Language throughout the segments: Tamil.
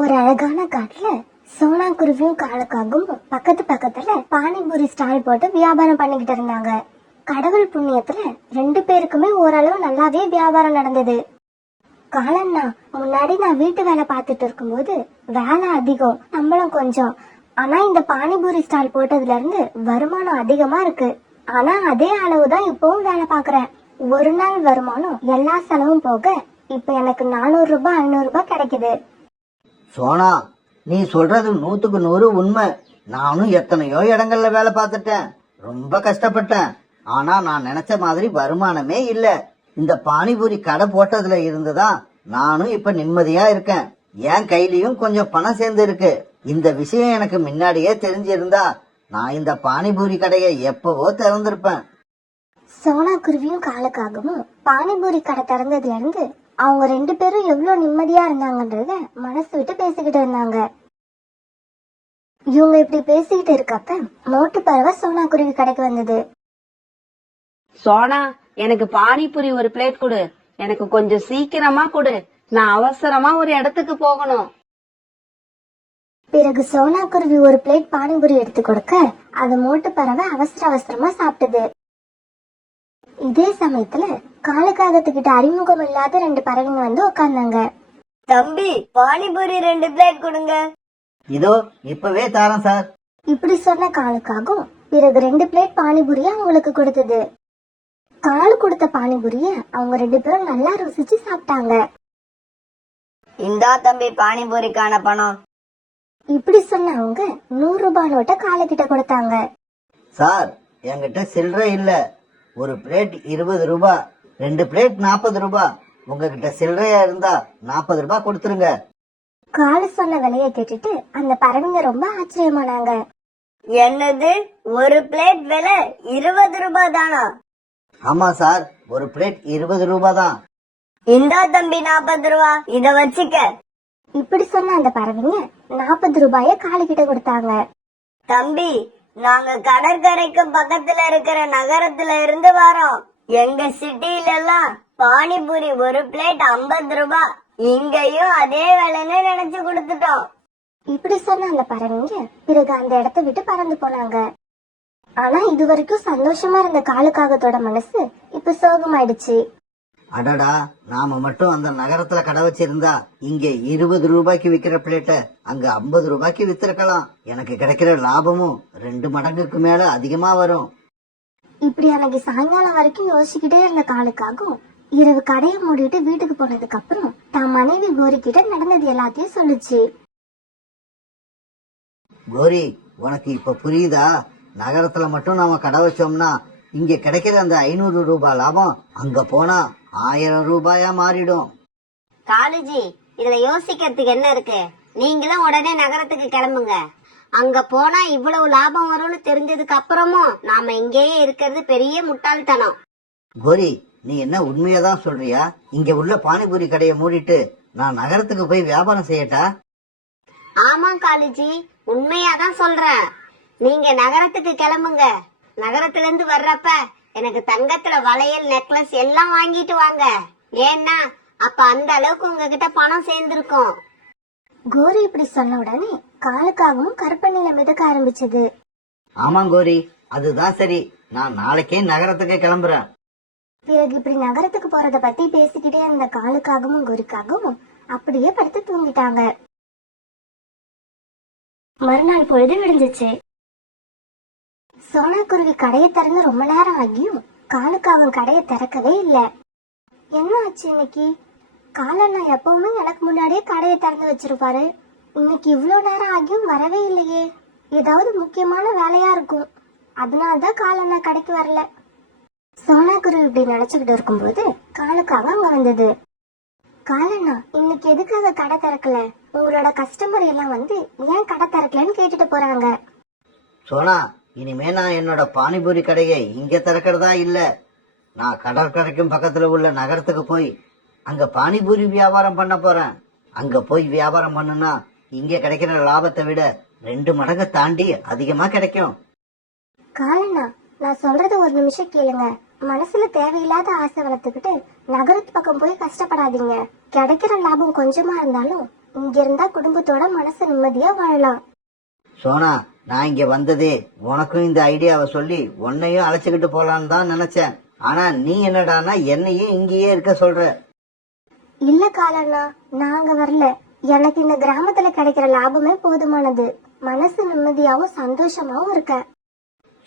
ஒரு அழகான காட்டுல சோனா குருவியும் காலுக்காகவும் பக்கத்து பக்கத்துல பானிபூரி ஸ்டால் போட்டு வியாபாரம் பண்ணிக்கிட்டு இருந்தாங்க. கடவுள் புண்ணியத்துல 2 பேருக்குமே ஓரளவு நல்லாவே வியாபாரம் நடந்தது. காலன்னா முன்னாடி நான் வீட்டு வேலை பார்த்துட்டு இருக்கும்போது வேலை அதிகம், சம்பளம் கொஞ்சம். ஆனா இந்த பானிபூரி ஸ்டால் போட்டதுல இருந்து வருமானம் அதிகமா இருக்கு. ஆனா அதே அளவுதான் இப்பவும் வேலை பாக்குறேன். ஒரு நாள் வருமானம் எல்லா செலவும் போக இப்ப எனக்கு 400 ரூபாய் 500 ரூபாய் கிடைக்குது. சோனா, நீ சொல்றது 100க்கு 100 உண்மை. நானும் எத்தனையோ இடங்கள்ல வேலை பார்த்துட்டேன், ரொம்ப கஷ்டப்பட்டேன். ஆனா நான் நினைச்ச மாதிரி வருமானமே இல்ல. இந்த பானிபூரி கடை போட்டதுல இருந்துதான் நானும் இப்ப நிம்மதியா இருக்கேன். என் கையிலயும் கொஞ்சம் பணம் சேர்ந்து இருக்கு. இந்த விஷயம் எனக்கு முன்னாடியே தெரிஞ்சிருந்தா நான் இந்த பானிபூரி கடையை எப்பவோ திறந்திருப்பேன். சோனா குருவியும் காலுக்காகவும் பானிபூரி கடை திறந்ததுல இருந்து அவங்க 2 பேரும் எவ்வளவு நிம்மதியா இருந்தாங்கன்றத மனசு விட்டு பேசிக்கிட்டு இருந்தாங்க. இவங்க இப்படி பேசிக்கிட்டு இருக்கப்ப மோட்டு பறவை சோனா குருவி கடைக்கு வந்தது. சோனா, எனக்கு பானிபூரி ஒரு பிளேட் கொடு. எனக்கு கொஞ்சம் சீக்கிரமா கொடு. நான் அவசரமா ஒரு இடத்துக்கு போகணும். பிறகு சோனா குருவி ஒரு பிளேட் பானிபூரி எடுத்து கொடுக்க அது மோட்டு பறவை அவசர அவசரமா சாப்பிட்டது. இதே சமயத்துல காலுக்காகத்துக்கிட்ட அறிமுகம் இல்லாத 2 பறவைங்க வந்து உட்கார்ந்தாங்க. தம்பி, பானிபூரி 2 பிளேட் கொடுங்க. இதோ இப்பவே தாரேன் சார். இப்படி சொன்ன காலுக்காகும் பிறகு 2 பிளேட் பானிபூரிய அவங்களுக்கு கொடுத்தது. காலு கொடுத்த பானிபூரிய அவங்க 2 பேரும் நல்லா ருசிச்சு சாப்பிட்டாங்க. இந்தா தம்பி பானிபூரிக்கான பணம். இப்படி சொன்ன அவங்க 100 ரூபாய் நோட்டை காலு கிட்ட கொடுத்தாங்க. சார், என்கிட்ட சில்லறை இல்ல. ஒரு பிளேட் 20 ரூபாய், 2 பிளேட் 40 ரூபாய். உங்ககிட்ட சில்லறையா இருந்தா 40 ரூபாய் கொடுத்துருங்க. காலு சொன்ன விலையை கேட்டுட்டு அந்த பறவைங்க ரொம்ப ஆச்சரியமானாங்க. என்னது, ஒரு பிளேட் விலை 20 ரூபாய் தானா? ஆமா சார், ஒரு பிளேட் 20 ரூபாய் தான். இந்தா தம்பி 40 ரூபாய், இத வச்சுக்க. இப்படி சொன்ன அந்த பறவைங்க 40 ரூபாய காலு கிட்ட கொடுத்தாங்க. தம்பி, நாங்க கடற்கரைக்கு பக்கத்துல இருக்கிற நகரத்துல இருந்து வரோம். எங்க சிட்டில எல்லாம் பானிபூரி ஒரு பிளேட் 50 ரூபாய். இங்கேயும் அதே விலைன்னு நினைச்சு கொடுத்துட்டோம். இப்படி சொன்ன அந்த பறவைங்க பிறகு அந்த இடத்தை விட்டு பறந்து போனாங்க. ஆனா இது வரைக்கும் சந்தோஷமா இருந்த காலுக்காகத்தோட மனசு இப்ப சோகமாயிடுச்சு. அடடா, நாம மட்டும் அந்த நகரத்துல கடை வச்சிருந்தா இங்க 20 ரூபாய்க்கு விக்கிற பிளேட்ட அங்க 50 ரூபாய்க்கு வித்திருக்கலாம். எனக்கு கிடைக்கிற லாபமும் 2 மடங்குக்கு மேல அதிகமா வரும். இப்படி அன்னைக்கு சாயங்காலம் வரைக்கும் யோசிச்சுக்கிட்டே இருந்த காலுக்காகும் இரவு கடையை மூடிட்டு வீட்டுக்கு போனதுக்கு அப்புறம் தான் மனைவி கோரி கிட்ட நடந்தது எல்லாத்தையும் சொல்லுச்சு. கோரி, உனக்கு இப்ப புரியுதா? நகரத்துல மட்டும் நாம கடை வச்சோம்னா இங்க கிடைக்கிற அந்த 500 ரூபாய் லாபம் அங்க போனா 1000 ரூபாயா மாறிடும். காலேஜி, இதுல யோசிக்கிறதுக்கு என்ன இருக்கு? நீங்களும் உடனே நகரத்துக்கு கிளம்புங்க. அங்க போனா இவ்வளவு லாபம் வரும்னு தெரிஞ்சதுக்கு அப்புறமும் நாம இங்கேயே இருக்கிறது பெரிய முட்டாள்தனம். கோரி, நீ என்ன உண்மையாதான் சொல்றியா? இங்க உள்ள பானிபூரி கடையை மூடிட்டு நான் நகரத்துக்கு போய் வியாபாரம் செய்யட்டா? ஆமா காலேஜி, உண்மையாதான் சொல்றேன். நீங்க நகரத்துக்கு கிளம்புங்க. நகரத்துல இருந்து வர்றப்ப எனக்கு தங்கத்துல வளையல், நெக்லஸ் எல்லாம் வாங்கிட்டு வாங்க. ஏன்னா அப்ப அந்த அளவுக்கு உங்ககிட்ட பணம் சேர்ந்திருக்கும். கோரி இப்படி சொன்ன உடனே காலுக்காகவும் கருப்பண்ணில மிதக்க ஆரம்பிச்சது. ஆமா கோரி, அதுதான் சரி. நான் நாளைக்கே நகரத்துக்கு கிளம்புறேன். பிறகு இப்படி நகரத்துக்கு போறத பத்தி பேசிக்கிட்டே இருந்த காலுக்காகவும் கோரிக்காகவும் அப்படியே படுத்து தூங்கிட்டாங்க. மறுநாள் பொழுது விடிஞ்சிச்சு. சோனா குருவி கடையை திறந்து ரொம்ப நேரம் ஆகியும் காலுக்காகவும் கடையை திறக்கவே இல்லை. என்ன ஆச்சு இன்னைக்கு? காலண்ணா எப்பவுமே எனக்கு முன்னாடியே கடையை திறந்து வச்சிருப்பாரு. இன்னைக்கு இவ்வளவு நேரம் ஆகியும் வரவே இல்லையே. ஏதாவது முக்கியமான வேலையா இருக்கும். அதனாலதான் காலண்ணா கடைக்கு வரல. சோனா குருவி இப்படி நினைச்சுக்கிட்டு இருக்கும்போது காலுக்காக அங்க வந்தது. காலண்ணா, இன்னைக்கு எதுக்காக கடை திறக்கல? உங்களோட கஸ்டமர் எல்லாம் வந்து ஏன் கடை திறக்கலன்னு கேட்டுட்டு போறாங்க. சோனா, இனிமே நான் என்னோட பானிபூரி கடையை இங்க திறக்கிறதா இல்ல. நான் கடற்கரைக்கும் பக்கத்துல உள்ள நகரத்துக்கு போய் அங்க பானிபூரி வியாபாரம் பண்ண போறேன். அங்க போய் வியாபாரம் பண்ணுனா இங்க கிடைக்கிற லாபத்தை விட 2 மடங்கு தாண்டி அதிகமா கிடைக்கும். காலண்ணா, நான் சொல்றது ஒரு நிமிஷம் கேளுங்க. மனசுல தேவையில்லாத ஆசை வளர்த்துக்கிட்டு நகரத்து பக்கம் போய் கஷ்டப்படாதீங்க. கிடைக்கிற லாபம் கொஞ்சமா இருந்தாலும் இங்க இருந்தா குடும்பத்தோட மனசு நிம்மதியா வாழலாம். சோனா, நான் இங்க வந்ததே உனக்கும் இந்த ஐடியாவை சொல்லி உன்னையும் அழைச்சுக்கிட்டு போலான்னு தான் நினைச்சேன். ஆனா நீ என்னடானா என்னையும் இங்கேயே இருக்க சொல்ற. இல்ல காலண்ணா, நாங்க வரல. எனக்கு இந்த கிராமத்துல கிடைக்கிற லாபமே போதுமானது. மனசு நிம்மதியாவும் சந்தோஷமாவும் இருக்க.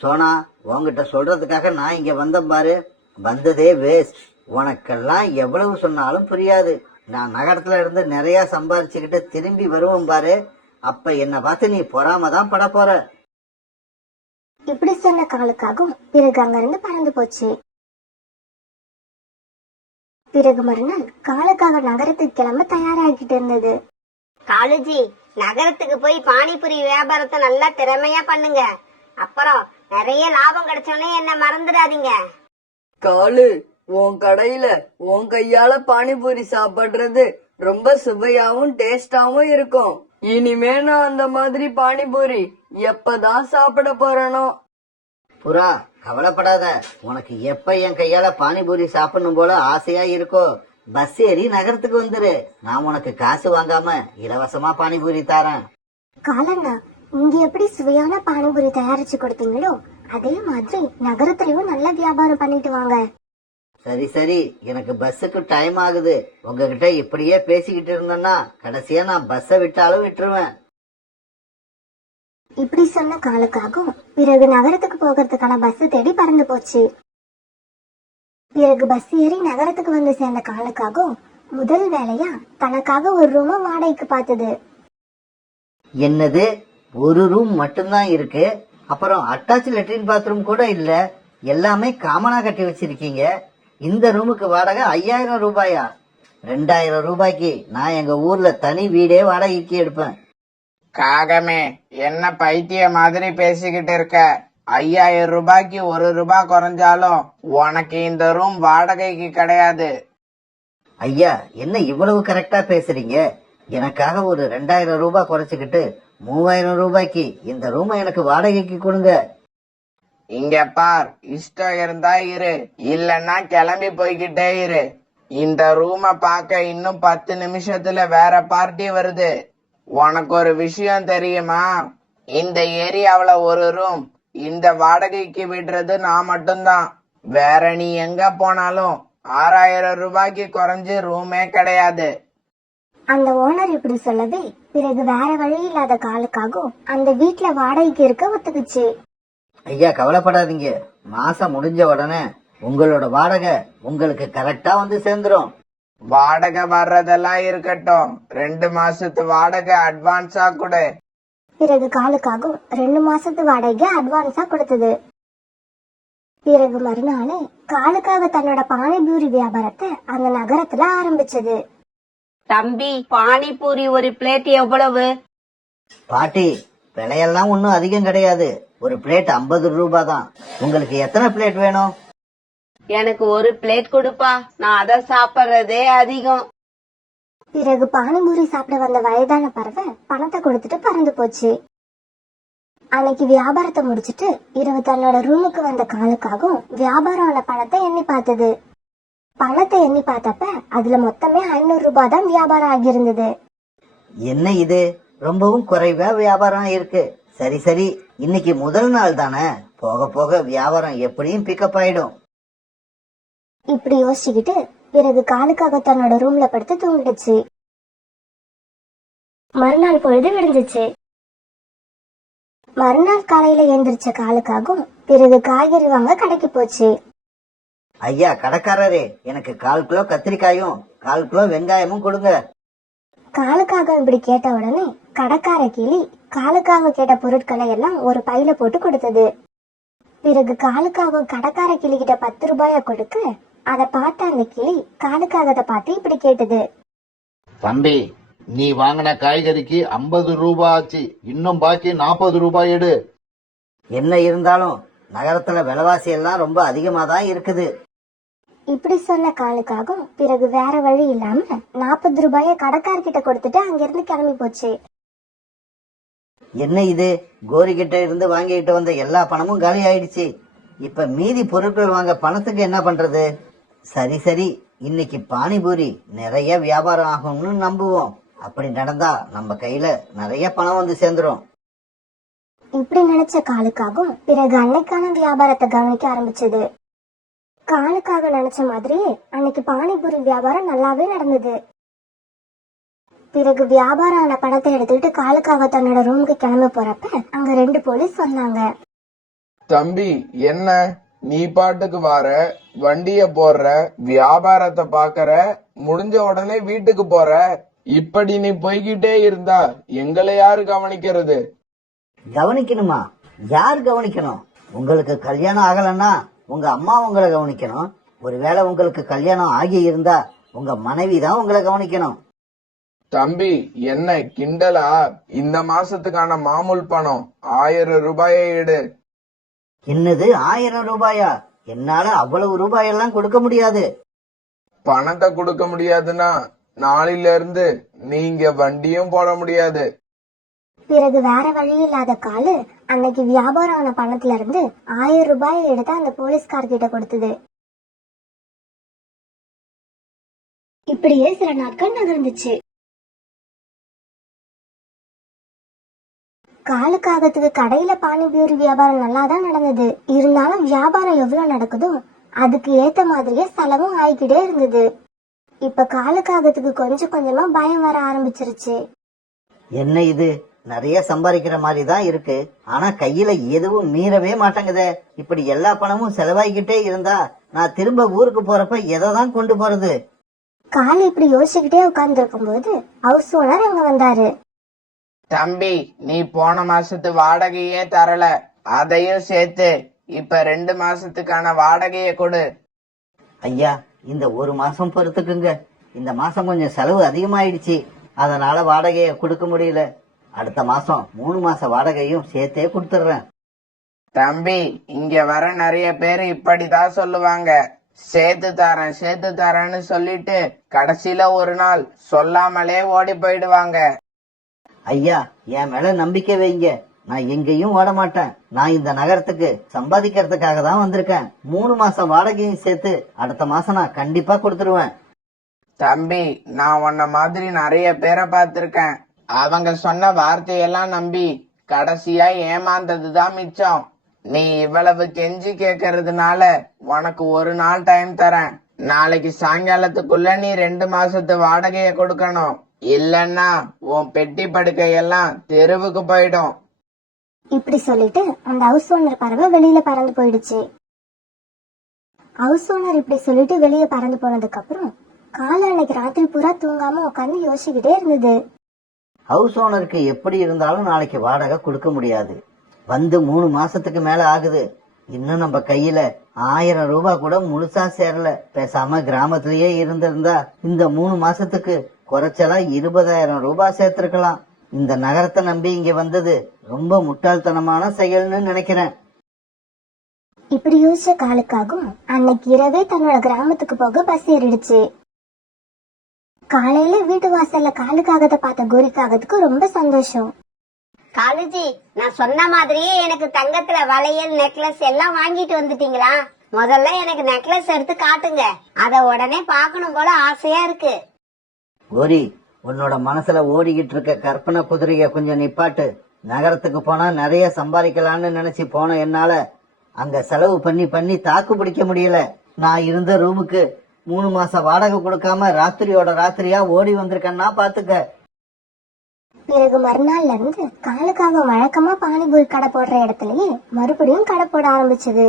சோனா, உன்கிட்ட சொல்றதுக்காக நான் இங்க வந்தேன் பாரு. வந்ததே வேஸ்ட். உனக்கெல்லாம் எவ்வளவு சொன்னாலும் புரியாது. நான் நகரத்துல இருந்து நிறைய சம்பாரிச்சுக்கிட்டு திரும்பி வருவேன் பாரு. அப்ப என்ன பார்த்து நீ பொறாம தான் பட போற. இப்படி சொன்ன காலுக்காகவும் பிறகு அங்கிருந்து பறந்து போச்சு. பிறகு மறுநாள் காலுக்காக நகரத்துக்கு கிளம்ப தயாராகிட்டு இருந்தது. காலுஜி, நகரத்துக்கு போய் பானிபூரி வியாபாரத்தை நல்லா திறமையா பண்ணுங்க. அப்புறம் நிறைய லாபம் கிடைச்சோன்னே என்ன மறந்துடாதீங்க. காலு, உன் கடையில உன் கையால பானிபூரி சாப்பிடுறது ரொம்ப சுவையாவும் டேஸ்டாவும் இருக்கும். இனிமே நான் அந்த மாதிரி பானிபூரி எப்பதான் சாப்பிட போறேனோ. புறா, கவலைப்படாத. உனக்கு எப்ப என் கையால பானிபூரி சாப்பிடணும் போல ஆசையா இருக்கோ, பஸ் ஏறி நகரத்துக்கு வந்துரு. நான் உனக்கு காசு வாங்காம இலவசமா பானிபூரி தரேன். காலண்ணா, இங்க எப்படி சுவையான பானிபூரி தயாரிச்சு கொடுத்தீங்களோ அதே மாதிரி நகரத்திலயும் நல்ல வியாபாரம் பண்ணிட்டு வாங்க. சரி சரி, எனக்கு பஸ்ஸுக்கு டைம் ஆகுது. உங்ககிட்ட இப்படியே பேசிக்கிட்டு இருந்தேன்னா கடைசியா நான் பஸ்ஸை விட்டாலும் விட்டுருவேன். இப்படி சொன்ன காலுக்காகவும் பிறகு நகரத்துக்கு போகிறதுக்கான பஸ் தேடி பறந்து போச்சு. பிறகு பஸ் ஏறி நகரத்துக்கு வந்து சேர்ந்த காலுக்காகவும் முதல் வேலையா தனக்காக ஒரு ரூம வாடகைக்கு பார்த்தது. என்னது, ஒரு ரூம் மட்டும்தான் இருக்கு? அப்புறம் அட்டாச் லெட்ரின் பாத்ரூம் கூட இல்ல. எல்லாமே காமனா கட்டி வச்சிருக்கீங்க. இந்த ரூமுக்கு வாடகை 5000 ரூபாயா? 2000 ரூபாய்க்கு நான் எங்க ஊர்ல தனி வீடே வாடகைக்கு எடுப்பேன். காகமே, என்ன பைத்திய மாதிரி பேசிக்கிட்டு இருக்க? 5000 ரூபாய்க்கு 1 ரூபாய் குறைஞ்சாலும் உனக்கு இந்த ரூம் வாடகைக்கு கிடையாது. ஐயா, என்ன இவ்வளவு கரெக்டா பேசுறீங்க? எனக்காக ஒரு 2000 ரூபாய் குறைச்சுக்கிட்டு 3000 ரூபாய்க்கு இந்த ரூமை எனக்கு வாடகைக்கு கொடுங்க. இங்க பார், இஷ்டம் இருந்தா இரு, இல்லன்னா கிளம்பி போய்கிட்டே இரு. இந்த ரூமை பார்க்க இன்னும் 10 நிமிஷத்துல வேற பார்ட்டி வருது. உனக்கு ஒரு விஷயம் தெரியுமா? இந்த ஏரியாவுல ஒரு ரூம் இந்த வாடகைக்கு விடுறது நான் மட்டும்தான். வேற நீ எங்க போனாலும் 6000 ரூபாய்க்கு குறைஞ்சு ரூமே கிடையாது. அந்த ஓனர் இப்படி சொல்லவே பிறகு வேற வழி இல்லாத காலுக்காகவும் அந்த வீட்டுல வாடகைக்கு இருக்க ஒத்துக்குச்சு. ஐயா, கவலைப்படாதீங்க. மாசம் முடிஞ்ச உடனே உங்களோட வாடகை உங்களுக்கு கரெக்டா வந்து சேர்ந்துரும். வாடகை வர்றதெல்லாம் இருக்கட்டும், 2 மாசத்து வாடகை அட்வான்ஸா கொடு. பிறகு காலுக்காகவும் 2 மாசத்து வாடகை அட்வான்ஸா கொடுத்தது. பிறகு மறுநாள் காலுக்காக தன்னோட பானிபூரி வியாபாரத்தை அந்த நகரத்துல ஆரம்பிச்சது. தம்பி, பானிபூரி ஒரு பிளேட் எவ்வளவு? பாட்டி, விலையெல்லாம் ஒன்னும் அதிகம் கிடையாது. ஒரு பிளேட் 50 ரூபாய் தான். உங்களுக்கு எத்தனை பிளேட் வேணும்? எனக்கு ஒரு பிளேட் கொடுப்பா, நான் அதை சாப்பிடுறதே அதிகம். பிறகு பானிபூரி சாப்பிட வந்த வயதான பறவை பணத்தை கொடுத்துட்டு பறந்து போச்சு. அன்னைக்கு வியாபாரத்தை முடிச்சிட்டு இரவு தன்னோட ரூமுக்கு வந்த காலுக்காகவும் வியாபாரம் ஆன பணத்தை எண்ணி பார்த்தது. பணத்தை எண்ணி பார்த்தப்ப அதுல மொத்தமே 500 ரூபாய் தான் வியாபாரம் ஆகியிருந்தது. என்ன இது, ரொம்பவும் குறைவா வியாபாரம் இருக்கு. சரி சரி, இன்னைக்கு முதல் நாள் தானே, போக போக வியாபாரம் எப்படியும் பிக்கப் ஆயிடும். இப்படி யோசிச்சுக்கிட்டு பிறகு காலுக்காக தன்னோட ரூம்ல படுத்து தூங்கிடுச்சு. மறுநாள் பொழுது விடிஞ்சிச்சு. மறுநாள் காலையில எந்திரிச்ச காலுக்காகவும் பிறகு காய்கறி வாங்க கடைக்கு போச்சு. ஐயா கடைக்காரரே, எனக்கு 1/4 கிலோ கத்திரிக்காயும் 1/4 கிலோ வெங்காயமும் கொடுங்க. காலுக்காக இப்படி கேட்ட உடனே கடைக்கார கிளி காலுக்காக கேட்ட பொருட்களை எல்லாம் ஒரு பையில போட்டு கொடுத்தது. பிறகு காலுக்காக கடைக்கார கிளி கிட்ட 10 ரூபாய கொடுக்க அதை பார்த்த அந்த கிளி காலுக்காகத்தை பார்த்து இப்படி கேட்டது. தம்பி, நீ வாங்கின காய்கறிக்கு 50 ரூபாய் ஆச்சு. இன்னும் பாக்கி 40 ரூபாய் எடு. என்ன இருந்தாலும் நகரத்துல விலைவாசி எல்லாம் ரொம்ப அதிகமா தான் இருக்குது. இப்படி சொன்ன காலுக்காகவும் பிறகு வேற வழி இல்லாம 40 ரூபாய கடைக்காரர்கிட்ட கொடுத்துட்டு அங்கிருந்து கிளம்பி போச்சு. என்ன இது, கோரி கிட்ட இருந்து வாங்கிட்டு வந்த எல்லா பணமும் காலி ஆயிடுச்சு. இப்ப மீதி பொருட்கள் வாங்க பணத்துக்கு என்ன பண்றது? சரி சரி, இன்னைக்கு பானிபூரி நிறைய வியாபாரம் ஆகும்னு நம்புவோம். அப்படி நடந்தா நம்ம கையில நிறைய பணம் வந்து சேர்ந்துரும். இப்படி நினைச்ச காலுக்காகும் பிறகு அன்னைக்கான வியாபாரத்தை கவனிக்க ஆரம்பிச்சது. காலுக்காக நினைச்ச மாதிரியே அன்னைக்கு பானிபூரி வியாபாரம் நல்லாவே நடந்தது. பிறகு வியாபாரம் ஆன பணத்தை எடுத்துக்கிட்டு காலுக்காக தன்னோட ரூமுக்கு கிளம்ப போறப்ப அங்க 2 போலீஸ் வந்தாங்க. தம்பி, என்ன நீ பாட்டுக்கு வார, வண்டிய போடுற, வியாபாரத்தை பாக்கற, முடிஞ்ச உடனே வீட்டுக்கு போற. இப்படி நீ போய்கிட்டே இருந்தா எங்களை யாரு கவனிக்கிறது? கவனிக்கணுமா? யார் கவனிக்கணும்? உங்களுக்கு கல்யாணம் ஆகலன்னா உங்க அம்மா உங்களை கவனிக்கணும். ஒருவேளை உங்களுக்கு கல்யாணம் ஆகி இருந்தா உங்க மனைவி தான் உங்களை கவனிக்கணும். தம்பி, என்ன கிண்டலா? இந்த மாசத்துக்கான மாமூல் பணம் 1000 ரூபாயை எடு. என்னது 1000 ரூபாயா? என்னால அவ்வளவு ரூபாயெல்லாம் கொடுக்க முடியாது. பணத்தை கொடுக்க முடியாதுன்னா நாளையில இருந்து நீங்க வண்டியும் போட முடியாது. பிறகு வேற வழி இல்லாத காலு அன்னைக்கு வியாபாரம் ஆன பணத்துல இருந்து 1000 ரூபாயை எடுத்து அந்த போலீஸ்கார்கிட்ட கொடுத்தது. இப்படியே சில நாட்கள் நகர்ந்துச்சு. காலுக்காகத்துக்கு கடையில பானிபூரி வியாபாரம் நல்லாதான் நடந்தது. இருந்தாலும் வியாபாரம் எவ்வளவு நடக்குதோ அதுக்கு ஏத்த மாதிரியே செலவும் ஆயிக்கிட்டே இருந்தது. இப்ப காலுக்காகத்துக்கு கொஞ்சம் கொஞ்சமா பயம் வர ஆரம்பிச்சிருச்சு. என்ன இது, நிறைய சம்பாதிக்கிற மாதிரி தான் இருக்கு, ஆனா கையில எதுவும் மீறவே மாட்டேங்குதே. இப்படி எல்லா பணமும் செலவாகிக்கிட்டே இருந்தா நான் திரும்ப ஊருக்கு போறப்ப எதை தான் கொண்டு போறது? காலு இப்படி யோசிச்சுக்கிட்டே உட்கார்ந்து இருக்கும் போது ஹவுஸ் ஓனர் அங்க வந்தாரு. தம்பி, நீ போன மாசத்து வாடகையே தரல, அதையும் சேர்த்து இப்ப 2 மாசத்துக்கான வாடகையை கொடு. ஐயா, இந்த 1 மாசம் பொறுத்துக்குங்க. இந்த மாசம் கொஞ்சம் செலவு அதிகமாயிடுச்சு, அதனால வாடகையை கொடுக்க முடியல. அடுத்த மாசம் 3 மாச வாடகையும் சேர்த்தே கொடுத்துடுறேன். தம்பி, இங்க வர நிறைய பேர் இப்படிதான் சொல்லுவாங்க. சேர்த்து தரேன்னு சொல்லிட்டு கடைசியில ஒரு நாள் சொல்லாமலே ஓடி போயிடுவாங்க. ஐயா, என் மேல நம்பிக்கை வைங்க. நான் எங்கேயும் ஓட மாட்டேன். நான் இந்த நகரத்துக்கு சம்பாதிக்கிறதுக்காக தான் வந்திருக்கேன். 3 மாசம் வாடகையும் சேர்த்து அடுத்த மாசம் நான் கண்டிப்பா கொடுத்துருவேன். தம்பி, நான் உன்ன மாதிரி நிறைய பேரை பார்த்திருக்கேன். அவங்க சொன்ன வார்த்தையெல்லாம் நம்பி கடைசியா ஏமாந்ததுதான் மிச்சம். நீ இவ்வளவு கெஞ்சி கேட்கறதுனால உனக்கு ஒரு நாள் டைம் தரேன். நாளைக்கு சாயங்காலத்துக்குள்ள நீ 2 மாசத்து வாடகைய கொடுக்கணும். இல்லன்னா உன் பெட்டி படுக்கையெல்லாம் தெருவுக்கு போயிடும். இப்படி சொல்லிட்டு அந்த ஹவுஸ் ஓனர் பறவை வெளியில பறந்து போயிடுச்சு. ஹவுஸ் ஓனர் இப்படி சொல்லிட்டு வெளியே பறந்து போனதுக்கு அப்புறம் காலை அன்னைக்கு ராத்திரி பூரா தூங்காம உட்காந்து யோசிச்சுக்கிட்டே இருந்தது. ஹவுஸ் ஓனருக்கு எப்படி இருந்தாலும் நாளைக்கு வாடகை கொடுக்க முடியாது. வந்து 3 மாசத்துக்கு மேல ஆகுது. இன்னும் நம்ம கையில 1000 ரூபாய் கூட முழுசா சேரல. பேசாம கிராமத்திலேயே இருந்திருந்தா இந்த 3 மாசத்துக்கு குறைச்சலா 20,000 ரூபாய் சேர்த்திருக்கலாம். இந்த நகரத்தை நம்பி இங்க வந்தது ரொம்ப முட்டாள்தனமான செயல்னு நினைக்கிறேன். இப்படி யோசிச்ச காலுக்காகும் அன்னைக்கு இரவே தன்னோட கிராமத்துக்கு போக பஸ் ஏறிடுச்சு. காலையில வீட்டு வாசல்ல காலுக்காகத்தை பார்த்த கோரிக்காகத்துக்கு ரொம்ப சந்தோஷம். காலுஜி, நான் சொன்ன மாதிரியே எனக்கு தங்கத்துல வளையல் நெக்லஸ் எல்லாம் வாங்கிட்டு வந்துட்டீங்களா? முதல்ல எனக்கு நெக்லஸ் எடுத்து காட்டுங்க, அத உடனே பார்க்கணும் போல ஆசையா இருக்கு. கோரி, உன்னோட மனசுல ஓடிக்கிட்டு இருக்க கற்பனை குதிரைய கொஞ்சம் நிப்பாட்டு. நகரத்துக்கு போனா நிறைய சம்பாதிக்கலாம்னு நினைச்சு போன என்னால அங்க செலவு பண்ணி பண்ணி தாக்கு பிடிக்க முடியல. நான் இருந்த ரூமுக்கு 3 மாசம் வாடகை கொடுக்காம ராத்திரியோட ராத்திரியா ஓடி வந்திருக்கேன்னா பாத்துக்க. பிறகு மறுநாள்ல இருந்து காலுக்காக வழக்கமா பானிபூரி கடை போடுற இடத்துலயே மறுபடியும் கடை போட ஆரம்பிச்சது.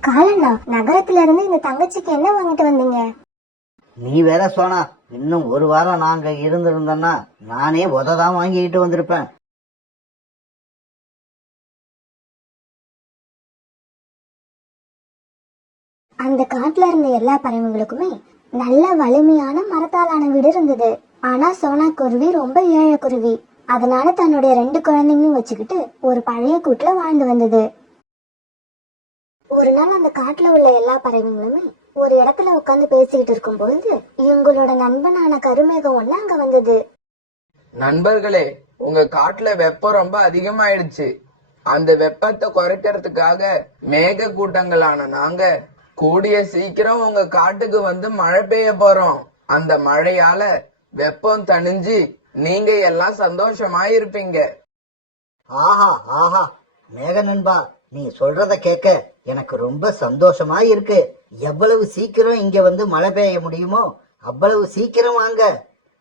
காலண்ணா, நகரத்துல இருந்து இந்த தங்கச்சிக்கு என்ன வாங்கிட்டு வந்தீங்க? நீ வேற சோனா, இன்னும் 1 வாரம் நாங்க இருந்திருந்தோம்னா நானே உததான் வாங்கிட்டு வந்திருப்பேன். அந்த காட்டுல இருந்த எல்லா பறவைகளுக்குமே நல்ல வலிமையான மரத்தாலான வீடு இருந்தது. ஆனா சோனா குருவி ரொம்ப ஏழை குருவி. அதனால தன்னுடைய 2 குழந்தைங்களும் வச்சுக்கிட்டு ஒரு பழைய கூட்டுல வாழ்ந்து வந்தது. ஒரு நாள் அந்த காட்டுல உள்ள எல்லா பறவைகளுமே ஒரு இடத்துல உட்கார்ந்து பேசிக்கிட்டு இருக்கும் பொழுது இவங்களோட நண்பனான கருமேகம் ஒண்ணு அங்க வந்தது. நண்பர்களே, உங்க காட்டுல வெப்பம் ரொம்ப அதிகமாயிடுச்சு. அந்த வெப்பத்தை குறைக்கிறதுக்காக மேக கூட்டங்களான நாங்க கூடிய சீக்கிரம் உங்க காட்டுக்கு வந்து மழை பெய்ய போறோம். அந்த மழையால வெப்பம் தணிஞ்சு நீங்க எல்லாம் சந்தோஷமா இருப்பீங்க. ஆஹா ஆஹா, மேக நண்பா, நீ சொல்றத கேட்க எனக்கு ரொம்ப சந்தோஷமா இருக்கு. எவ்வளவு சீக்கிரம் இங்க வந்து மழை பெய்ய முடியுமோ அவ்வளவு சீக்கிரம் வாங்க.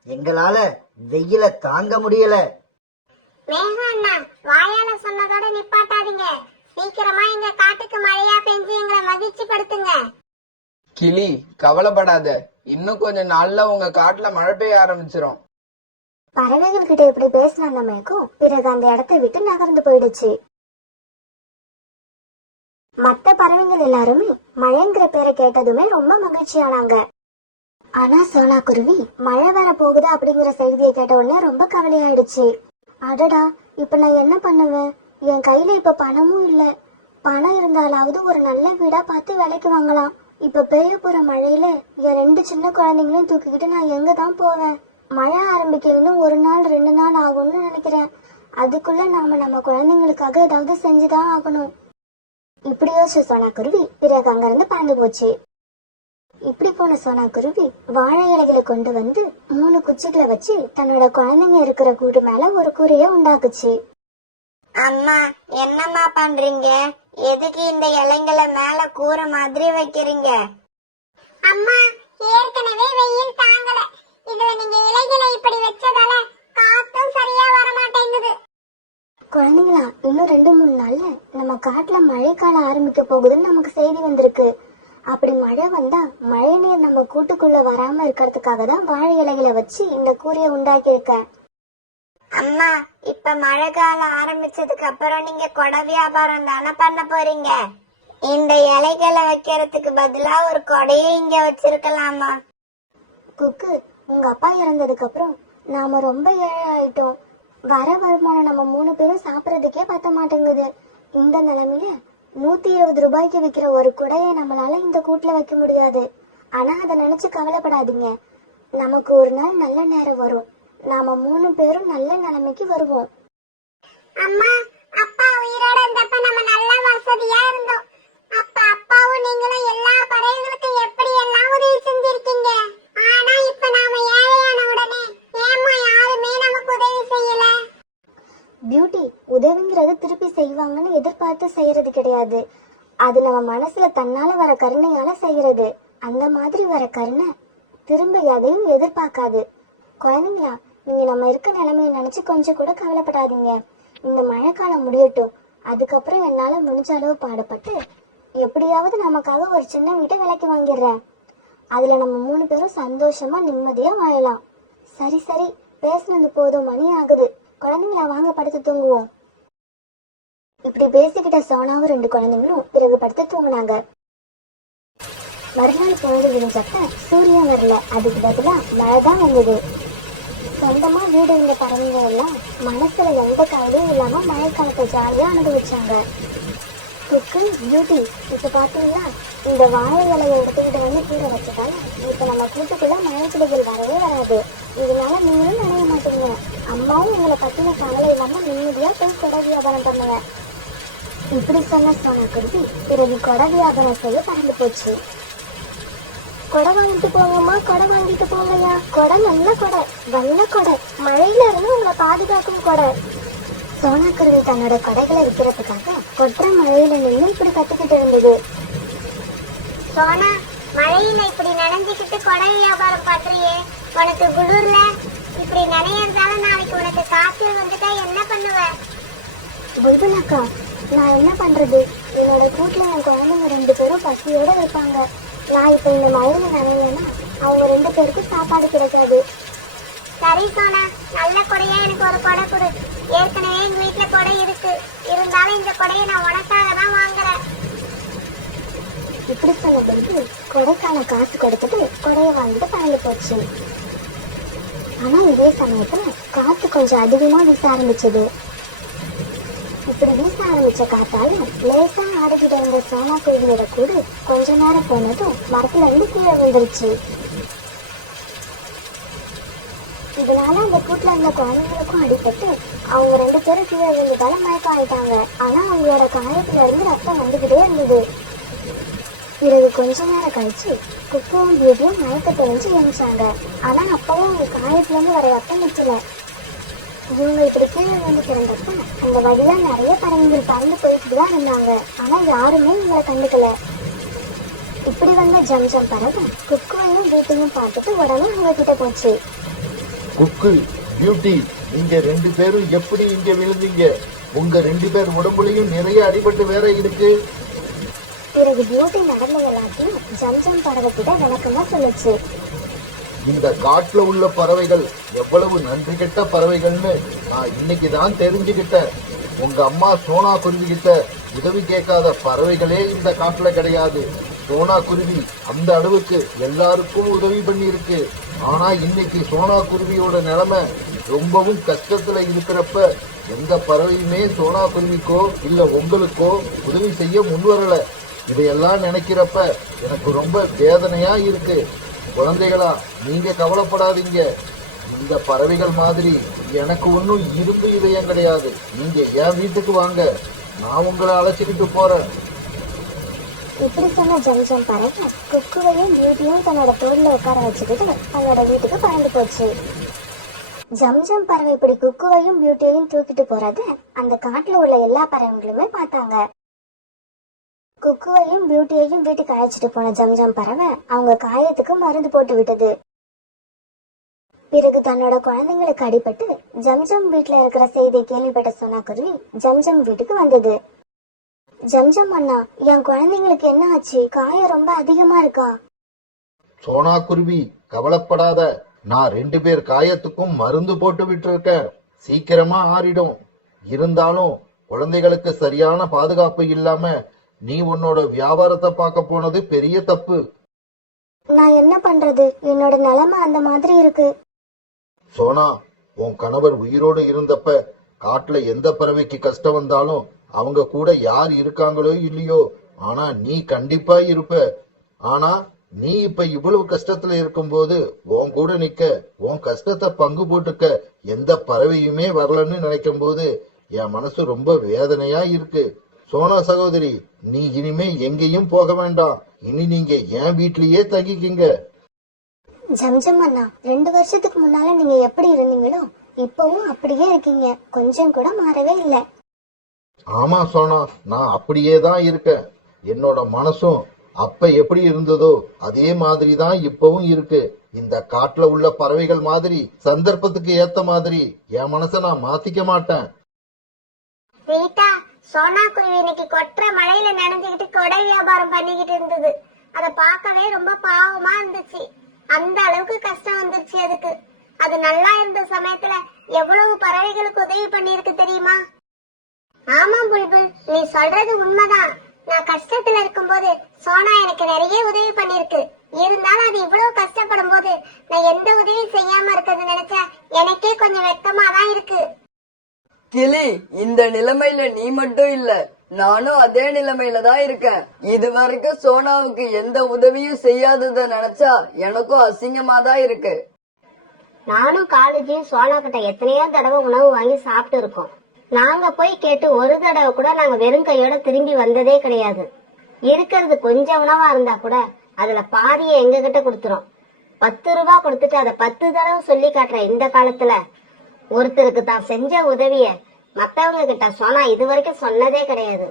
எங்களால வெயில தாங்க முடியல. மேகம் அண்ணா, வாயால சொன்னதோட நிப்பாட்டாதீங்க. சீக்கிரமா எங்க காட்டுக்கு மழையா பெஞ்சு எங்களை மகிழ்ச்சி படுத்துங்க. கிளி, கவலைப்படாத, இன்னும் கொஞ்ச நாள்ல உங்க காட்டுல மழை பெய்ய ஆரம்பிச்சிரும். பறவைகள் கிட்ட இப்படி பேசின அந்த மேகம் பிறகு அந்த இடத்தை விட்டு நகர்ந்து போயிடுச்சு. மத்த பறவைகள் எல்லாருமே மழைங்கிற பேரை கேட்டதுமே ரொம்ப மகிழ்ச்சியானாங்க. ஆனா சோனா குருவி மழை வர போகுது அப்படிங்கிற செய்தியை கேட்ட உடனே ரொம்ப கவலையாயிடுச்சு. அடடா, இப்ப நான் என்ன பண்ணுவேன்? என் கையில இப்ப பணமும் இல்ல. பணம் இருந்தாலாவது ஒரு நல்ல வீடா பார்த்து விலைக்கு வாங்கலாம். இப்ப பெய்ய போற மழையில என் 2 சின்ன குழந்தைங்களையும் தூக்கிக்கிட்டு நான் எங்க தான் போவேன்? மழை ஆரம்பிக்க இன்னும் 1 நாள் 2 நாள் ஆகும்னு நினைக்கிறேன். அதுக்குள்ள நாம நம்ம குழந்தைங்களுக்காக ஏதாவது செஞ்சுதான் ஆகணும். இப்படி யோசிச்சு சோனா குருவி பிறகு அங்கிருந்து பறந்து போச்சு. இப்படி போன சோனா குருவி வாழை இலைகளை கொண்டு வந்து 3 குச்சிகளை வச்சு தன்னோட குழந்தைங்க இருக்கிற கூடு மேல ஒரு கூரைய உண்டாக்குச்சு. அம்மா, என்னம்மா பண்றீங்க? எதுக்கு இந்த இலைங்களை மேல கூரை மாதிரி வைக்கிறீங்க? அம்மா, ஏற்கனவே வெயில் தாங்கல. இதுல நீங்க இலைகளை இப்படி வச்சதால காத்தும் சரியா வர மாட்டேங்குது. குழந்தைங்களா, இன்னும் 2-3 நாள்ல நம்ம காட்டுல மழைக்காலம் ஆரம்பிக்க போகுதுன்னு நமக்கு செய்தி வந்திருக்கு. அப்படி மழை வந்தா மழை நீர் நம்ம கூட்டுக்குள்ள வராம இருக்கிறதுக்காக தான் வாழை இலைகளை வச்சு இந்த கூரையை உண்டாக்கி இருக்கேன். அம்மா, இப்ப மழை காலம் ஆரம்பிச்சதுக்கு அப்புறம் நீங்க கொடை வியாபாரம் தானே பண்ண போறீங்க? இந்த இலைகளை வைக்கிறதுக்கு பதிலா ஒரு கொடையை இங்க வச்சிருக்கலாமா? குக்கு, உங்க அப்பா இறந்ததுக்கு அப்புறம் நாம ரொம்ப ஏழை ஆயிட்டோம். வர வருமானம் நம்ம 3 பேரும் சாப்பிடறதுக்கே பத்த மாட்டேங்குது. இந்த நிலைமையில 120 ரூபாய்க்கு விற்கிற ஒரு குடையை நம்மளால இந்த கூட்டுல வைக்க முடியாது. ஆனா அதை நினைச்சு கவலைப்படாதீங்க. நமக்கு ஒரு நாள் நல்ல நேரம் வரும். நாம 3 பேரும் நல்ல நிலைமைக்கு வருவோம். அம்மா, அப்பா உயிரோட இருந்தப்ப நம்ம நல்ல வசதியா இருந்தோம். அப்ப அப்பாவும் நீங்களும் எல்லா பறவைகளுக்கும் எப்படி எல்லாம் உதவி செஞ்சிருக்கீங்க. ஆனா இப்ப நாம ஏழையான உடனே ஏம்மா யாருமே நமக்கு உதவி செய்யல? பியூட்டி, உதவிங்கிறது திருப்பி செய்வாங்கன்னு எதிர்பார்த்து செய்யறது கிடையாது. அது நம்ம மனசுல தன்னால வர கருணையால செய்யறது. அந்த மாதிரி வர கருணை திரும்ப எதையும் எதிர்பார்க்காது. குழந்தைங்களா, நீங்க நம்ம இருக்க நிலைமையை நினைச்சு கொஞ்சம் கூட கவலைப்படாதீங்க. இந்த மழைக்காலம் முடியட்டும். அதுக்கப்புறம் என்னால முடிஞ்ச அளவு பாடுபட்டு எப்படியாவது நமக்காக ஒரு சின்ன வீட்டை விலைக்கு வாங்கிடுறேன். அதுல நம்ம 3 பேரும் சந்தோஷமா நிம்மதியா வாழலாம். சரி சரி, பேசுனது போதும், மணி ஆகுது. குழந்தைங்களா, வாங்க படுத்து தூங்குவோம். இப்படி பேசிக்கிட்ட சோனாவும் 2 குழந்தைங்களும் பிறகு படுத்து தூங்குனாங்க. மறுநாள் பொழுது விடிஞ்சப்ப சூரியன் வரல, அதுக்கு பதிலா மழை தான் வந்தது. சொந்தமா வீடு இருந்த பறவைங்க எல்லாம் மனசுல எந்த கவலையும் இல்லாம மழைக்காலத்தை ஜாலியா அனுபவிச்சாங்க. குக்கு, பியூட்டி, இப்ப பாத்தீங்களா, இந்த வாழை இலையை எடுத்துக்கிட்டு வந்து கீரை வச்சதால இப்ப நம்ம கூட்டுக்குள்ள மழை துளிகள் வரவே வராது. இதனால நீங்களும் நினைய மாட்டீங்க. அம்மாவும் உங்களை பத்தின கவலை இல்லாம நிம்மதியா போய் கொடை வியாபாரம் பண்ணுவேன். இப்படி சொன்ன சோனா குருவி பிறகு கொடை வியாபாரம் செய்ய பறந்து போச்சு. கொடை வாங்கிட்டு போங்கம்மா, கொடை வாங்கிட்டு போங்கய்யா. கொடை நல்ல கொடை, வல்ல கொடை, மழையில இருந்து உங்களை பாதுகாக்கும் கொடை. சோனா குருவி தன்னோட கொடைகளை விற்கிறதுக்காக கொற்ற மழையில நின்று இப்படி கத்துக்கிட்டு இருந்தது. சோனா, மழையில இப்படி நனைஞ்சுக்கிட்டு கொடை வியாபாரம் பண்றியே, உனக்கு குளிர்ல இப்படி நனையறதால நாளைக்கு உனக்கு காய்ச்சல் வந்துட்டா என்ன பண்ணுவ? புல்புல் அக்கா, நான் என்ன பண்றது? என்னோட கூட்டுல என் குழந்தைங்க 2 பேரும் பசியோட இருப்பாங்க. நான் இப்ப இந்த மழையில நனையனா அவங்க 2 பேருக்கும் சாப்பாடு கிடைக்காது. சரி சோனா, நல்ல கொடையா எனக்கு ஒரு கொடை கொடு. ஏற்கனவே எங்க வீட்டுல கொடை இருக்கு. இருந்தாலும் இந்த கொடையை நான் உனக்காக தான் வாங்குறேன். இப்படி சொன்ன பிறகு கொடைக்கான காசு கொடுத்துட்டு கொடையை வாங்கிட்டு பறந்து போச்சு. ஆனா இதே சமயத்துல காத்து கொஞ்சம் அதிகமா வீச ஆரம்பிச்சது. இப்படி வீச ஆரம்பிச்ச காத்தால லேசா ஆடிக்கிட்டு இருந்த சோனா குருவியோட கூடு கொஞ்ச நேரம் போனதும் மரத்துல இருந்து கீழே விழுந்துருச்சு. இதனால அந்த கூட்டுல இருந்த குழந்தைங்களுக்கும் அடிபட்டு அவங்க 2 பேரும் கீழே விழுந்ததால மயக்கம் ஆயிட்டாங்க. ஆனா அவங்களோட காயத்துல இருந்து ரத்தம் வந்துகிட்டே இருந்தது. பிறகு கொஞ்ச நேரம் கழிச்சு குக்குவும் பியூட்டியும் மயக்க தெளிஞ்சு எழுந்தாங்க. ஆனா அப்பவும் அவங்க காயத்துல இருந்து வர ரத்தம் நிக்கல. இவங்க இப்படி கீழே வந்து கிடந்தப்ப அந்த வழியா நிறைய பறவைகள் பறந்து போயிட்டு தான் இருந்தாங்க. ஆனா யாருமே இவங்களை கண்டுக்கல. இப்படி வந்த ஜம்ஜம் பறவை குக்குவையும் பியூட்டியும் பார்த்துட்டு உடனே அவங்க கிட்ட போச்சு. குக்கு, பியூட்டி, நீங்க 2 பேரும் எப்படி இங்க விழுந்தீங்க? உங்க 2 பேர் உடம்புலயும் நிறைய அடிபட்டு வேற இருக்கு. பிறகு பியூட்டி நடந்த எல்லாத்தையும் ஜம்ஜம் பறவை கிட்ட விளக்கமா சொல்லுச்சு. இந்த காட்டுல உள்ள பறவைகள் எவ்வளவு நன்றி கெட்ட பறவைகள்னு நான் இன்னைக்கு தான் தெரிஞ்சுக்கிட்டேன். உங்க அம்மா சோனா குருவி கிட்ட உதவி கேட்காத பறவைகளே இந்த காட்டுல கிடையாது. சோனா குருவி அந்த அளவுக்கு எல்லாருக்கும் உதவி பண்ணியிருக்கு. ஆனா இன்னைக்கு சோனா குருவியோட நிலைமை ரொம்பவும் கஷ்டத்துல இருக்கிறப்ப எந்த பறவையுமே சோனா குருவிக்கோ இல்ல உங்களுக்கோ உதவி செய்ய முன்வரல. இதையெல்லாம் நினைக்கிறப்ப எனக்கு ரொம்ப வேதனையா இருக்கு. குழந்தைகளா, நீங்க கவலைப்படாதீங்க. இந்த பறவைகள் மாதிரி எனக்கு ஒன்றும் இரும்பு இதயம் கிடையாது. நீங்க என் வீட்டுக்கு வாங்க, நான் உங்களை அழைச்சிக்கிட்டு போறேன். இப்படி சொன்ன ஜம்ஜம் பறவை குக்குவையும் பியூட்டியும் தன்னோட தோல்ல உட்கார வச்சுக்கிட்டு தன்னோட வீட்டுக்கு பறந்து போச்சு. ஜம்ஜம் பறவை இப்படி குக்குவையும் பியூட்டியையும் தூக்கிட்டு போறத அந்த காட்டுல உள்ள எல்லா பறவைகளுமே பார்த்தாங்க. குக்குவையும் பியூட்டியையும் வீட்டுக்கு அழைச்சிட்டு போன ஜம்ஜம் பறவை அவங்க காயத்துக்கு மருந்து போட்டு விட்டது. பிறகு தன்னோட குழந்தைங்களுக்கு அடிபட்டு ஜம்ஜம் வீட்டுல இருக்கிற செய்தியை கேள்விப்பட்ட சோனா குருவி ஜம்ஜம் வீட்டுக்கு வந்தது. ஜம்ஜம் அண்ணா, என் குழந்தைங்களுக்கு என்ன ஆச்சு? காயம் ரொம்ப அதிகமா இருக்கா? சோனா குருவி, கவலைப்படாத. நான் 2 பேர் காயத்துக்கும் மருந்து போட்டு விட்டுருக்கேன். சீக்கிரமா ஆறிடும். இருந்தாலும் குழந்தைகளுக்கு சரியான பாதுகாப்பு இல்லாம நீ உன்னோட வியாபாரத்தை பார்க்க போனது பெரிய தப்பு. நான் என்ன பண்றது? என்னோட நிலைமை அந்த மாதிரி இருக்கு. சோனா, உன் கணவர் உயிரோடு இருந்தப்ப காட்டுல எந்த பறவைக்கு கஷ்டம் வந்தாலும் அவங்க கூட யார் இருக்காங்களோ இல்லையோ, ஆனா நீ கண்டிப்பா இருப்ப. ஆனா நீ இப்ப இவ்வளவு கஷ்டத்துல இருக்கும்போது உன் கூட நிக்க, உன் கஷ்டத்தை பங்கு போட்டுக்க எந்த பறவையுமே வரலன்னு நினைக்கும் போது என் மனசு ரொம்ப வேதனையா இருக்கு. சோனா சகோதரி, நீ இனிமே எங்கேயும் போக வேண்டாம். இனி நீங்க என் வீட்லயே தங்கிக்கிங்க. ஜம்ஜம் அண்ணா, 2 வருஷத்துக்கு முன்னால நீங்க எப்படி இருந்தீங்களோ இப்பவும் அப்படியே இருக்கீங்க. கொஞ்சம் கூட மாறவே இல்லை. ஆமா சோனா, நான் அப்படியே தான் இருக்கேன். என்னோட மனசும் அப்ப எப்படி இருந்ததோ அதே மாதிரி தான் இப்பவும் இருக்கு. இந்த காட்டுல உள்ள பறவைகள் மாதிரி சந்தர்ப்பத்துக்கு ஏத்த மாதிரி என் மனசை நான் மாத்திக்க மாட்டேன். ரீட்டா, சோனா குருவி இன்னைக்கு கொற்ற மழையில நனைஞ்சுக்கிட்டு கொடை வியாபாரம் பண்ணிக்கிட்டு இருந்தது. அத பார்க்கவே ரொம்ப பாவமா இருந்துச்சு. அந்த அளவுக்கு கஷ்டம் வந்துருச்சு அதுக்கு. அது நல்லா இருந்த சமயத்துல எவ்வளவு பறவைகளுக்கு உதவி பண்ணிருக்கு தெரியுமா? ஆமா புல்புல், நீ சொல்றது உண்மைதான். நான் கஷ்டத்துல இருக்கும்போது சோனா எனக்கு நிறைய உதவி பண்ணிருக்கு. இருந்தாலும் அது இவ்வளவு கஷ்டப்படும் போது நான் எந்த உதவி செய்யாம இருக்கிறது நினைச்சா எனக்கே கொஞ்சம் வெக்கமா தான் இருக்கு. கிளி, இந்த நிலைமையில நீ மட்டும் இல்ல, நானும் அதே நிலைமையில தான் இருக்கேன். இது வரைக்கும் சோனாவுக்கு எந்த உதவியும் செய்யாதத நினைச்சா எனக்கும் அசிங்கமா தான் இருக்கு. நானும் காலேஜையும் சோனா கிட்ட எத்தனையோ தடவை உணவு வாங்கி சாப்பிட்டு இருக்கோம். நாங்க போய் கேட்டு ஒரு தடவை கூட நாங்க வெறும் கையோட திரும்பி வந்ததே கிடையாது. இருக்கிறது கொஞ்சம் உணவா இருந்தா கூட அதுல பாதியை எங்க கிட்ட கொடுத்துரும். 10 ரூபாய் கொடுத்துட்டு அதை 10 தடவை சொல்லி காட்டுற இந்த காலத்துல ஒருத்தருக்கு தான் செஞ்ச உதவிய மத்தவங்க கிட்ட சோனா இது வரைக்கும் சொன்னதே கிடையாது.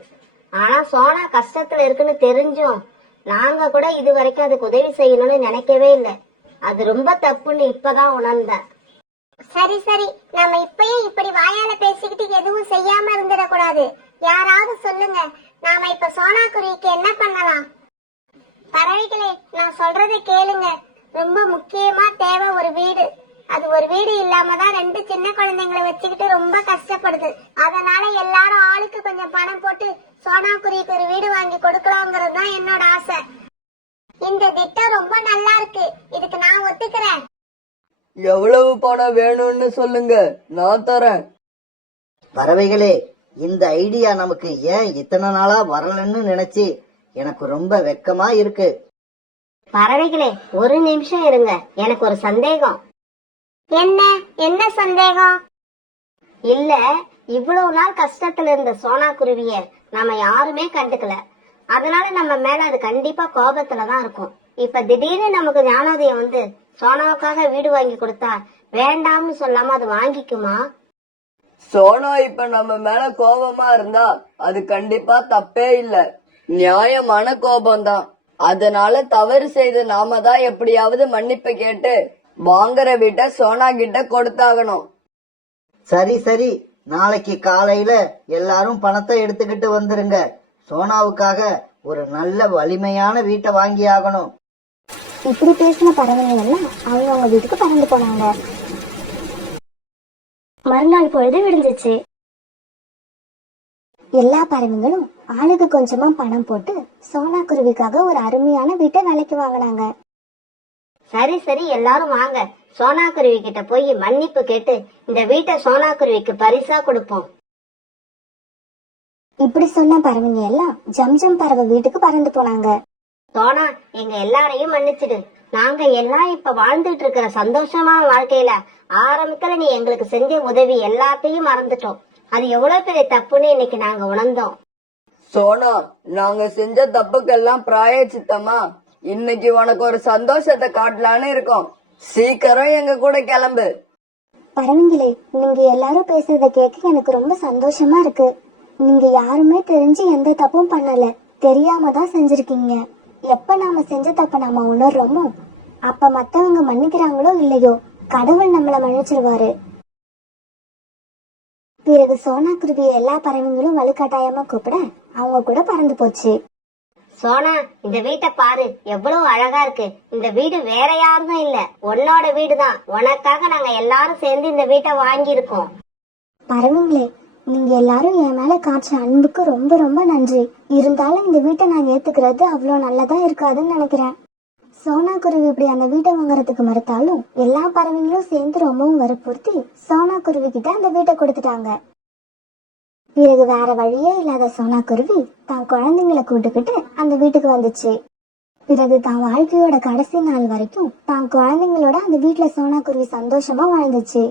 ஆனா சோனா கஷ்டத்துல இருக்குன்னு தெரிஞ்சும் நாங்க கூட இது வரைக்கும் அதுக்கு உதவி செய்யணும்னு நினைக்கவே இல்லை. அது ரொம்ப தப்புன்னு இப்பதான் உணர்ந்தேன். சரி சரி, நாம இப்பயும் இப்படி வாயால பேசிக்கிட்டு எதுவும் செய்யாம இருந்துடக்கூடாது. யாராவது சொல்லுங்க, நாம இப்ப சோனா குருவிக்கு என்ன பண்ணலாம்? பறவைகளே, நான் சொல்றதை கேளுங்க. ரொம்ப முக்கியமா தேவை ஒரு வீடு. அது ஒரு வீடு இல்லாம தான் 2 சின்ன குழந்தைங்களை வச்சுக்கிட்டு ரொம்ப கஷ்டப்படுது. அதனால எல்லாரும் ஆளுக்கு கொஞ்சம் பணம் போட்டு சோனா குருவிக்கு ஒரு வீடு வாங்கி கொடுக்கலாங்கிறது தான் என்னோட ஆசை. இந்த திட்டம் ரொம்ப நல்லா இருக்கு. இதுக்கு நான் ஒத்துக்கிறேன். எவ்வளவு பணம் வேணும்னு சொல்லுங்க, நான் தரேன். பறவைகளே, இந்த ஐடியா நமக்கு ஏன் இத்தனை நாளா வரலன்னு நினைச்சு எனக்கு ரொம்ப வெக்கமா இருக்கு. பறவைகளே, ஒரு நிமிஷம் இருங்க, எனக்கு ஒரு சந்தேகம். என்ன சந்தேகம்? இல்ல, இவ்வளவு நாள் கஷ்டத்துல இருந்த சோனா குருவிய நாம யாருமே கண்டுக்கல. அதனால நம்ம மேல அது கண்டிப்பா கோபத்துலதான் இருக்கும். இப்ப திடீர்னு நமக்கு ஞானோதயம் வந்து சோனாவுக்காக வீடு வாங்கி கொடுத்தா வேண்டாம்னு சொல்லாம அது வாங்கிக்குமா? சோனா இப்ப நம்ம மேல கோபமா இருந்தா அது கண்டிப்பா தப்பே இல்ல, நியாயமான கோபம்தான். அதனால தவறு செய்த நாம தான் எப்படியாவது மன்னிப்பு கேட்டு வாங்குற வீட்டை சோனா கிட்ட கொடுத்தாகணும். சரி சரி, நாளைக்கு காலையில எல்லாரும் பணத்தை எடுத்துக்கிட்டு வந்துருங்க. சோனாவுக்காக ஒரு நல்ல வலிமையான வீட்டை வாங்கி ஆகணும். இப்படி பேசின பறவைகள் எல்லாம் அவங்க வீட்டுக்கு பறந்து போனாங்க. மறுநாள் பொழுது விடிஞ்சிச்சு. எல்லா பறவைகளும் ஆளுக்கு கொஞ்சமா பணம் போட்டு சோனா குருவிக்காக ஒரு அருமையான வீட்டை விலைக்கு வாங்கினாங்க. சரி சரி, எல்லாரும் வாங்க, சோனா குருவி கிட்ட போய் மன்னிப்பு கேட்டு இந்த வீட்டை சோனா குருவிக்கு பரிசா கொடுப்போம். இப்படி சொன்ன பறவைங்க எல்லாம் ஜம்ஜம் பறவை வீட்டுக்கு பறந்து போனாங்க. சோனா, எங்க எல்லாரையும் மன்னிச்சிடு. நாங்க எல்லாம் இப்ப வாழ்ந்துட்டு இருக்கிற சந்தோஷமான வாழ்க்கையில ஆரம்பத்துல நீ எங்களுக்கு செஞ்ச உதவி எல்லாத்தையும் மறந்துட்டோம். அது எவ்வளவு பெரிய தப்புன்னு இன்னைக்கு நாங்க உணர்ந்தோம். சோனா, நாங்க செஞ்ச தப்புக்கெல்லாம் பிராயச்சித்தமா இன்னைக்கு உனக்கு ஒரு சந்தோஷத்தை காட்டலான்னு இருக்கோம். சீக்கிரம் எங்க கூட கிளம்பு. பறவைங்களே, நீங்க எல்லாரும் பேசுறத கேட்க எனக்கு ரொம்ப சந்தோஷமா இருக்கு. நீங்க யாருமே தெரிஞ்சு எந்த தப்பும் பண்ணல, தெரியாம தான் செஞ்சிருக்கீங்க. எப்ப நாம செஞ்ச தப்ப நாம உணர்றோமோ அப்ப மத்தவங்க மன்னிக்கிறாங்களோ இல்லையோ கடவுள் நம்மள மன்னிச்சிருவாரு. பிறகு சோனா குருவி எல்லா பறவைங்களும் வலுக்கட்டாயமா கூப்பிட அவங்க கூட பறந்து போச்சு. சோனா, இந்த வீட்டை பாரு, எவ்வளவு அழகா இருக்கு. இந்த வீடு வேற யாருதும் இல்ல, உன்னோட வீடுதான். உனக்காக நாங்க எல்லாரும் சேர்ந்து இந்த வீட்டை வாங்கி இருக்கோம். பறவைங்களே, நீங்க எல்லாரும் என் மேல காய்ச்ச அன்புக்கு ரொம்ப ரொம்ப நன்றி. இருந்தாலும் இந்த வீட்டை நான் ஏத்துக்கிறது அவ்வளவு நல்லதா இருக்காதுன்னு நினைக்கிறேன். சோனா குருவி இப்படி அந்த வீட்டை வாங்குறதுக்கு மறுத்தாலும் எல்லா பறவைங்களும் சேர்ந்து ரொம்பவும் வற்புறுத்தி சோனா குருவி கிட்ட அந்த வீட்டை கொடுத்துட்டாங்க. பிறகு வேற வழியே இல்லாத சோனா குருவி தான் குழந்தைங்களை கூட்டுக்கிட்டு அந்த வீட்டுக்கு வந்துச்சு. பிறகு தான் வாழ்க்கையோட கடைசி நாள் வரைக்கும் தான் குழந்தைங்களோட அந்த வீட்டுல சோனா குருவி சந்தோஷமா வாழ்ந்துச்சு.